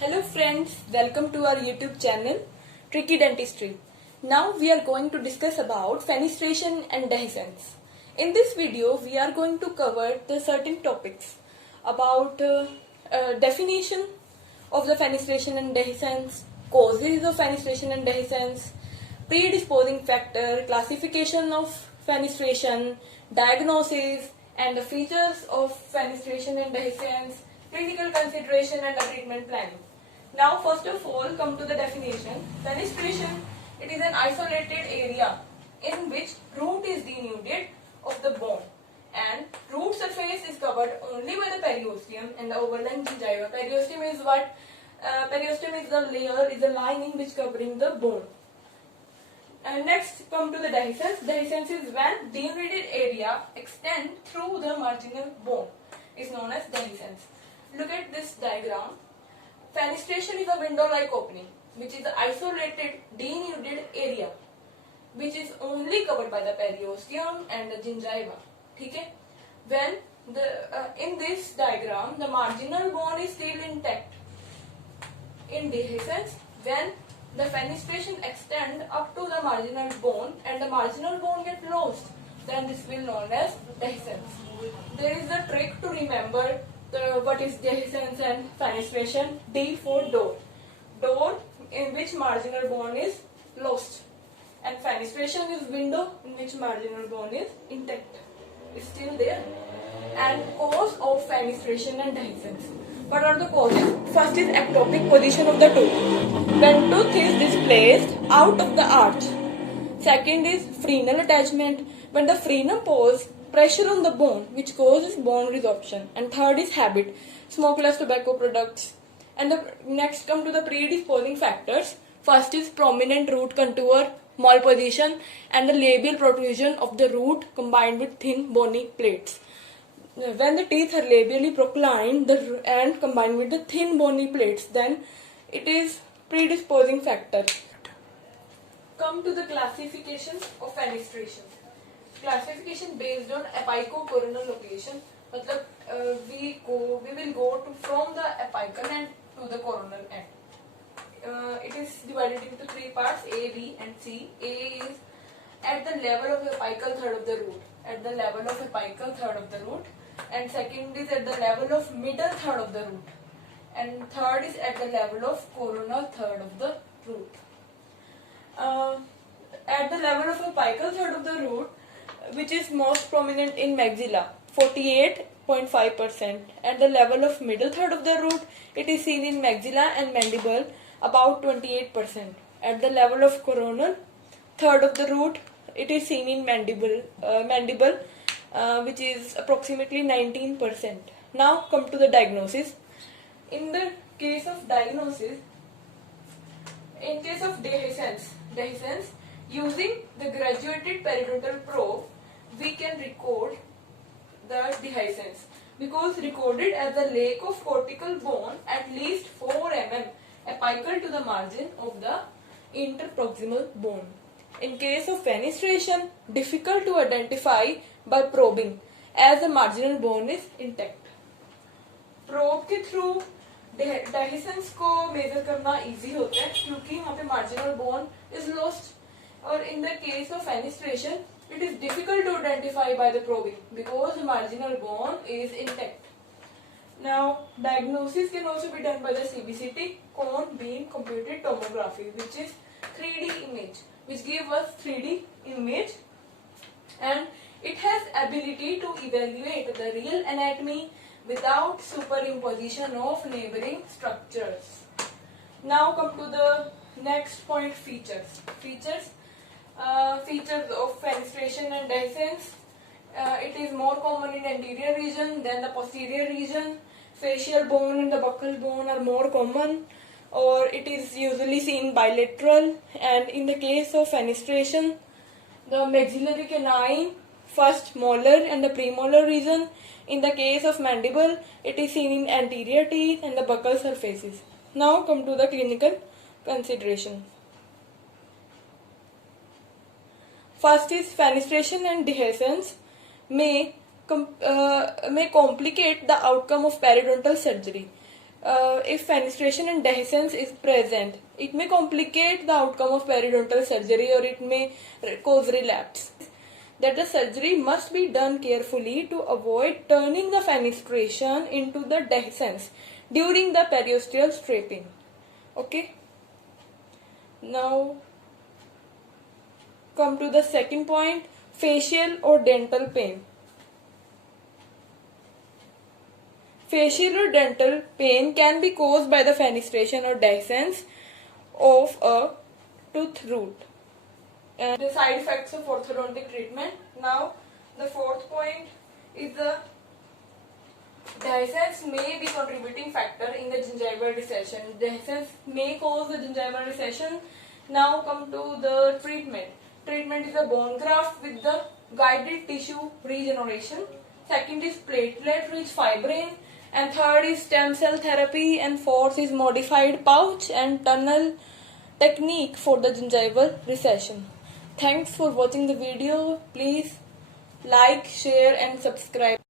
Hello friends, welcome to our YouTube channel Tricky Dentistry. Now we are going to discuss about fenestration and dehiscence. In this video we are going to cover the certain topics about definition of the fenestration and dehiscence, causes of fenestration and dehiscence, predisposing factor, classification of fenestration, diagnosis and the features of fenestration and dehiscence, clinical consideration and the treatment planning. Now first of all come to the definition. Fenestration, it is an isolated area in which root is denuded of the bone and root surface is covered only by the periosteum and the overlying gingiva. Periosteum is what? Periosteum is the layer, is the lining which covering the bone. And next come to the dehiscence. Dehiscence is when denuded area extend through the marginal bone is known as dehiscence. Look at this diagram. Fenestration is a window-like opening which is an isolated denuded area which is only covered by the periosteum and the gingiva. Okay? When in this diagram the marginal bone is still intact. In dehiscence, when the fenestration extend up to the marginal bone and the marginal bone get lost, then this will known as dehiscence. There is a trick to remember what is dehiscence and fenestration. D for door. Door in which marginal bone is lost, and fenestration is window in which marginal bone is intact, is still there. And cause of fenestration and dehiscence. What are the causes? First is ectopic position of the tooth. When tooth is displaced out of the arch. Second is frenal attachment. When the frenum poses pressure on the bone which causes bone resorption. And third is habit, smokeless tobacco products. And the next come to the predisposing factors. First is prominent root contour, malposition and the labial protrusion of the root combined with thin bony plates. When the teeth are labially proclined and combined with the thin bony plates, then it is predisposing factor. Come to the classification of fenestration. Classification based on apicocoronal location. मतलब we will go from the apical end to the coronal end. It is divided into three parts: A, B, and C. A is at the level of the apical third of the root. At the level of apical third of the root. And second is at the level of middle third of the root. And third is at the level of coronal third of the root. At the level of apical third of the root, which is most prominent in maxilla, 48.5%. At the level of middle third of the root, it is seen in maxilla and mandible, about 28%. At the level of coronal third of the root, it is seen in mandible, which is approximately 19%. Now come to the diagnosis. In the case of diagnosis, in case of dehiscence, using the graduated periodontal probe, we can record the dehiscence because recorded as the lack of cortical bone at least 4 mm apical to the margin of the interproximal bone. In case of fenestration, difficult to identify by probing as the marginal bone is intact. Probe के through dehiscence को measure करना easy होता है क्योंकि यहाँ पे marginal bone is lost. Or in the case of fenestration, it is difficult to identify by the probing because the marginal bone is intact. Now, diagnosis can also be done by the CBCT, cone beam computed tomography, which is 3D image, which gives us 3D image, and it has ability to evaluate the real anatomy without superimposition of neighboring structures. Now come to the next point, features. Features of fenestration and dehiscence. It is more common in anterior region than the posterior region. Facial bone and the buccal bone are more common, or it is usually seen bilateral. And in the case of fenestration, the maxillary canine, first molar and the premolar region. In the case of mandible, it is seen in anterior teeth and the buccal surfaces. Now come to the clinical consideration. First is fenestration and dehiscence may complicate the outcome of periodontal surgery if fenestration and dehiscence is present, it may complicate the outcome of periodontal surgery or it may cause relapse. That the surgery must be done carefully to avoid turning the fenestration into the dehiscence during the periosteal stripping. Okay. Now come to the second point, facial or dental pain. Facial or dental pain can be caused by the fenestration or dehiscence of a tooth root. And the side effects of orthodontic treatment. Now, the fourth point is the dehiscence may be contributing factor in the gingival recession. Dehiscence may cause the gingival recession. Now come to the treatment. Treatment is a bone graft with the guided tissue regeneration. Second is platelet-rich fibrin. And third is stem cell therapy. And fourth is modified pouch and tunnel technique for the gingival recession. Thanks for watching the video. Please like, share and subscribe.